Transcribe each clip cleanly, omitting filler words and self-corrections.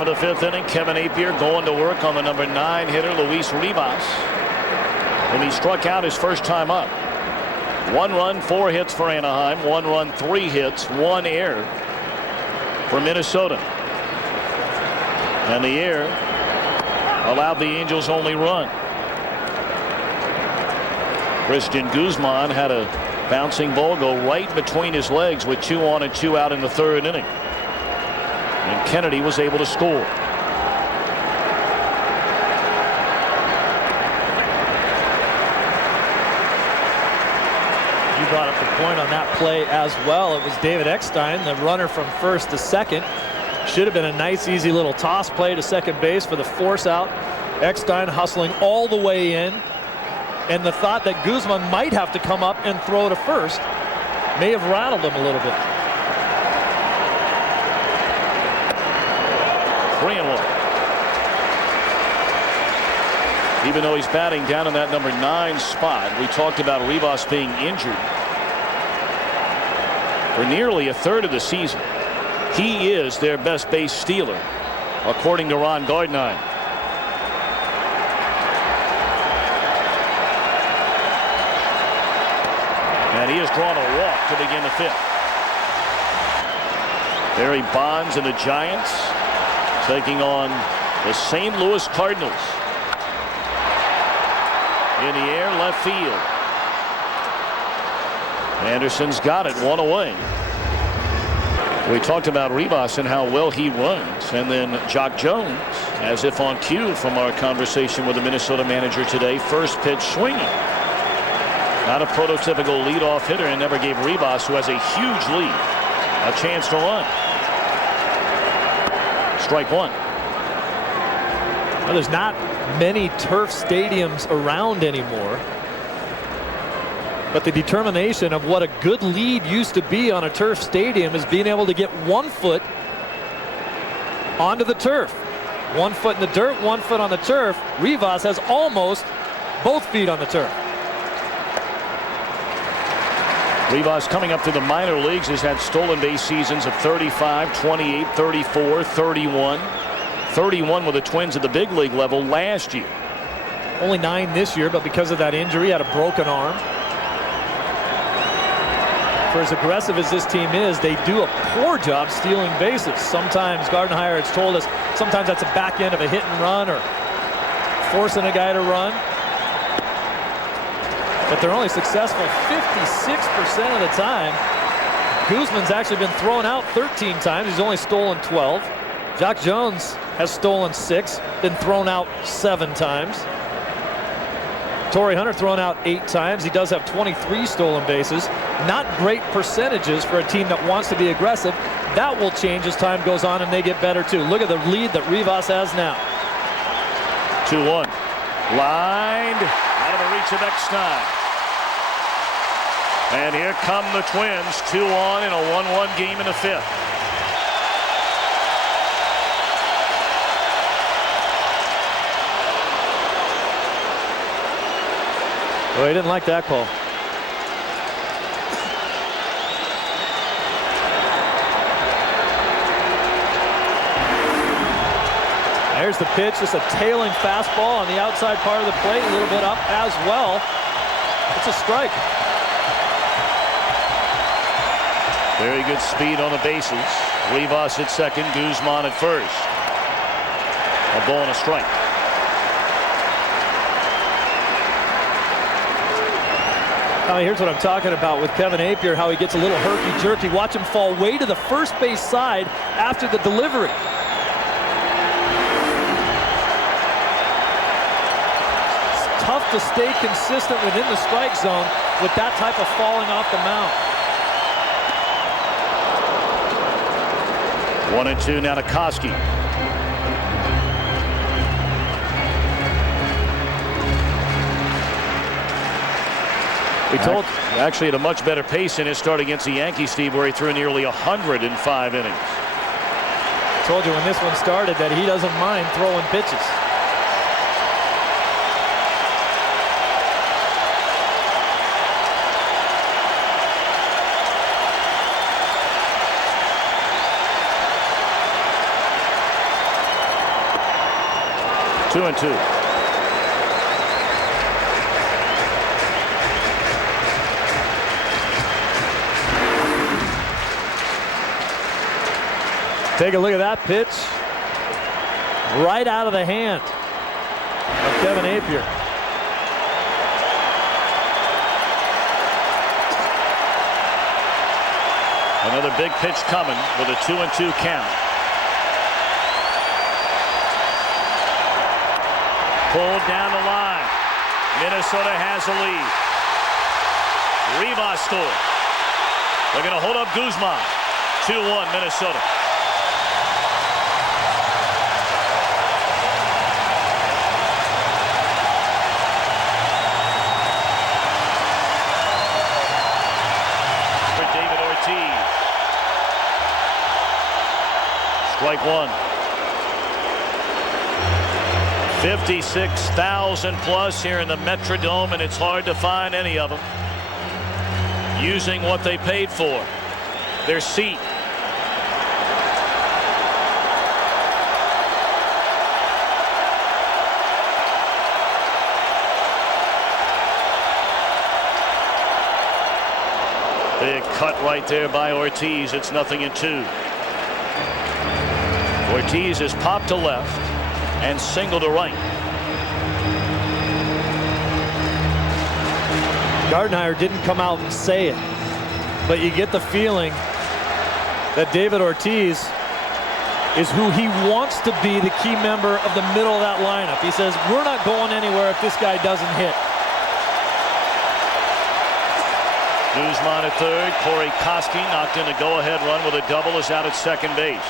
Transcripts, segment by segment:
of the 5th inning. Kevin Appier going to work on the number 9 hitter, Luis Rivas. And he struck out his first time up. 1 run, 4 hits for Anaheim. 1 run, 3 hits, 1 error for Minnesota. And the error allowed the Angels only run. Christian Guzman had a bouncing ball go right between his legs with 2 on and 2 out in the 3rd inning. And Kennedy was able to score. Brought up the point on that play as well. It was David Eckstein, the runner from first to second. Should have been a nice, easy little toss play to second base for the force out. Eckstein hustling all the way in. And the thought that Guzman might have to come up and throw to first may have rattled him a little bit. 3-1. Even though he's batting down in that number 9 spot, we talked about Rivas being injured for nearly a third of the season. He is their best base stealer, according to Ron Gardner. And he has drawn a walk to begin the 5th. Barry Bonds and the Giants taking on the St. Louis Cardinals. In the air, left field. Anderson's got it, 1 away. We talked about Rivas and how well he runs, and then Jock Jones, as if on cue from our conversation with the Minnesota manager today, first pitch swinging. Not a prototypical leadoff hitter, and never gave Rivas, who has a huge lead, a chance to run. Strike 1. Well, there's not many turf stadiums around anymore, but the determination of what a good lead used to be on a turf stadium is being able to get 1 foot onto the turf. 1 foot in the dirt, 1 foot on the turf. Rivas has almost both feet on the turf. Rivas, coming up through the minor leagues, has had stolen base seasons of 35, 28, 34, 31. 31 with the Twins at the big league level last year. Only 9 this year, but because of that injury, had a broken arm. For as aggressive as this team is, they do a poor job stealing bases. Sometimes, Gardenhire has told us, sometimes that's a back end of a hit and run or forcing a guy to run. But they're only successful 56% of the time. Guzman's actually been thrown out 13 times. He's only stolen 12. Jock Jones has stolen 6, been thrown out 7 times. Torrey Hunter thrown out 8 times. He does have 23 stolen bases. Not great percentages for a team that wants to be aggressive. That will change as time goes on and they get better too. Look at the lead that Rivas has now. 2-1. Lined out of the reach of Eckstein. And here come the Twins, 2 on in a 1-1 game in the 5th. Well, he didn't like that call. There's the pitch, just a tailing fastball on the outside part of the plate, a little bit up as well. It's a strike. Very good speed on the bases. Rivas at second, Guzman at first. A ball and a strike. Here's what I'm talking about with Kevin Appier, how he gets a little herky-jerky. Watch him fall way to the first base side after the delivery. It's tough to stay consistent within the strike zone with that type of falling off the mound. 1-2 now to Koskie. We told actually at a much better pace in his start against the Yankees, Steve, where he threw nearly 100 in 5 innings. I told you when this one started that he doesn't mind throwing pitches. 2-2. Take a look at that pitch. Right out of the hand of Kevin Apier. Another big pitch coming with a 2-2 count. Pulled down the line. Minnesota has a lead. Rivas scored. They're going to hold up Guzman. 2-1 Minnesota. Strike one. 56,000 plus here in the Metrodome, and it's hard to find any of them using what they paid for, their seat. Big cut right there by Ortiz. It's 0-2. Ortiz has popped to left and singled to right. Gardenhire didn't come out and say it, but you get the feeling that David Ortiz is who he wants to be, the key member of the middle of that lineup. He says, we're not going anywhere if this guy doesn't hit. Guzman at third. Corey Koskie knocked in a go-ahead run with a double, is out at second base.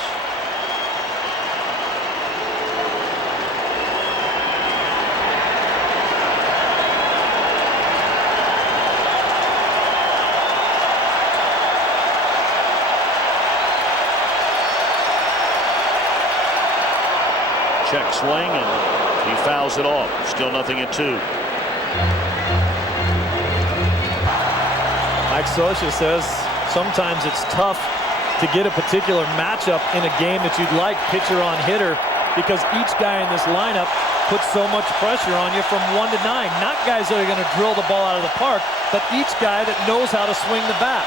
Check swing, and he fouls it off. Still 0-2. Mike Scioscia says sometimes it's tough to get a particular matchup in a game that you'd like pitcher on hitter, because each guy in this lineup puts so much pressure on you from 1 to 9. Not guys that are going to drill the ball out of the park, but each guy that knows how to swing the bat.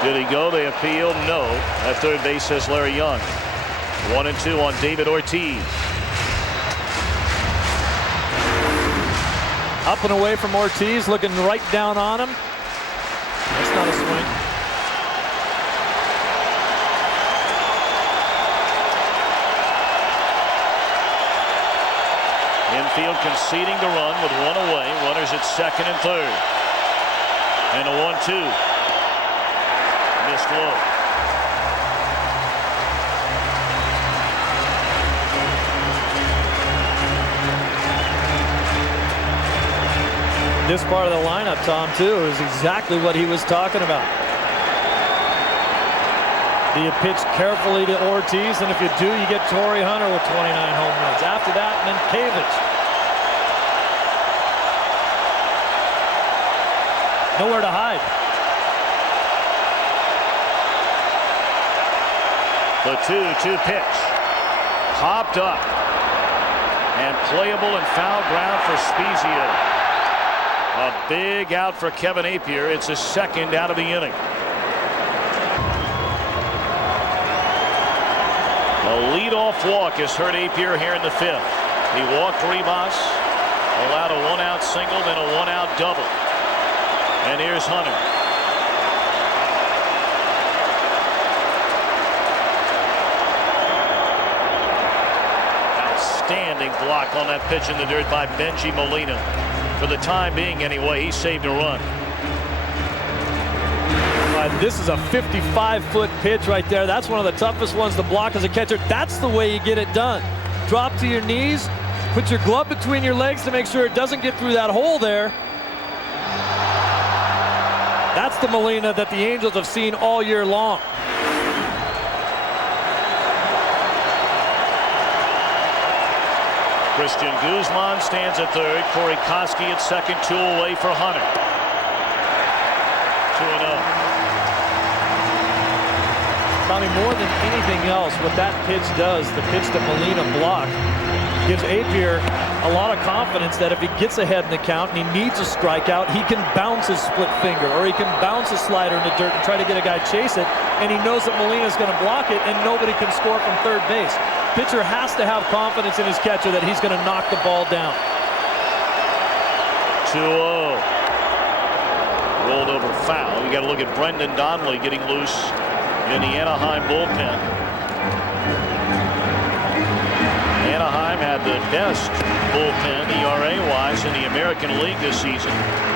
Did he go? They appeal. No. At third base says Larry Young. 1-2 on David Ortiz. Up and away from Ortiz, looking right down on him. That's not a swing. Infield conceding the run with one away. Runners at second and third. And a 1-2. Missed low. This part of the lineup, Tom, too, is exactly what he was talking about. Do you pitch carefully to Ortiz? And if you do, you get Torrey Hunter with 29 home runs. After that, Mankiewicz. Nowhere to hide. The 2-2 pitch. Popped up. And playable in foul ground for Spezia. A big out for Kevin Apier. It's his second out of the inning. A leadoff walk has hurt Apier here in the fifth. He walked Rivas, allowed a one-out single, then a one-out double. And here's Hunter. Outstanding block on that pitch in the dirt by Benji Molina. For the time being, anyway, he saved a run. This is a 55-foot pitch right there. That's one of the toughest ones to block as a catcher. That's the way you get it done. Drop to your knees, put your glove between your legs to make sure it doesn't get through that hole there. That's the Molina that the Angels have seen all year long. Christian Guzman stands at third. Corey Koskie at second. 2 away for Hunter. 2-0. Tommy, more than anything else, what that pitch does, the pitch that Molina blocked, gives Apier a lot of confidence that if he gets ahead in the count and he needs a strikeout, he can bounce his split finger or he can bounce a slider in the dirt and try to get a guy chase it, and he knows that Molina's going to block it and nobody can score from third base. Pitcher has to have confidence in his catcher that he's going to knock the ball down. 2-0. Rolled over foul. You got to look at Brendan Donnelly getting loose in the Anaheim bullpen. Anaheim had the best bullpen ERA-wise in the American League this season.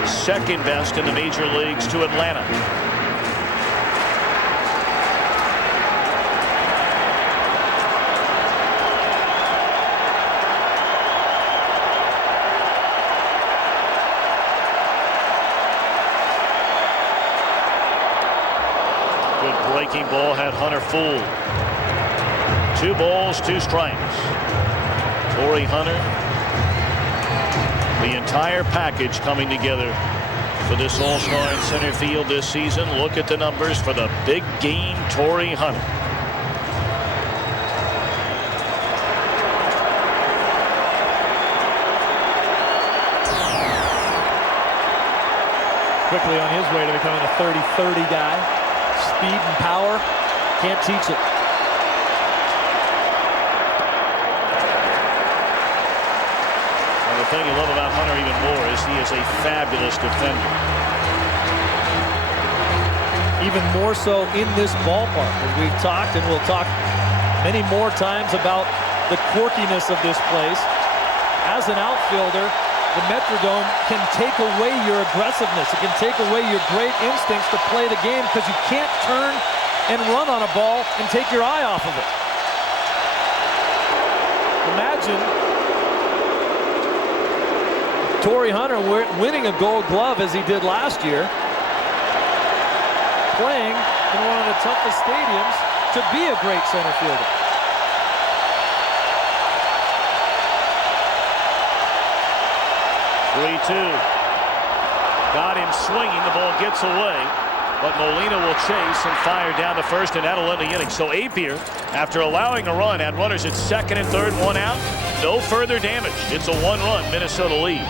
Second best in the major leagues to Atlanta. Good breaking ball had Hunter fooled. 2 balls, 2 strikes. Corey Hunter, the entire package coming together for this all-star in center field this season. Look at the numbers for the big game Corey Hunter. Quickly on his way to becoming a 30-30 guy. Speed and power, can't teach it. The thing you love about Hunter even more is he is a fabulous defender. Even more so in this ballpark, as we've talked, and we'll talk many more times about the quirkiness of this place. As an outfielder, the Metrodome can take away your aggressiveness. It can take away your great instincts to play the game because you can't turn and run on a ball and take your eye off of it. Imagine Corey Hunter winning a Gold Glove as he did last year, playing in one of the toughest stadiums to be a great center fielder. (3-2). Got him swinging. The ball gets away, but Molina will chase and fire down to first, and that'll end the inning. So Apier, after allowing a run, had runners at second and third, 1 out. No further damage. It's a 1-run Minnesota lead.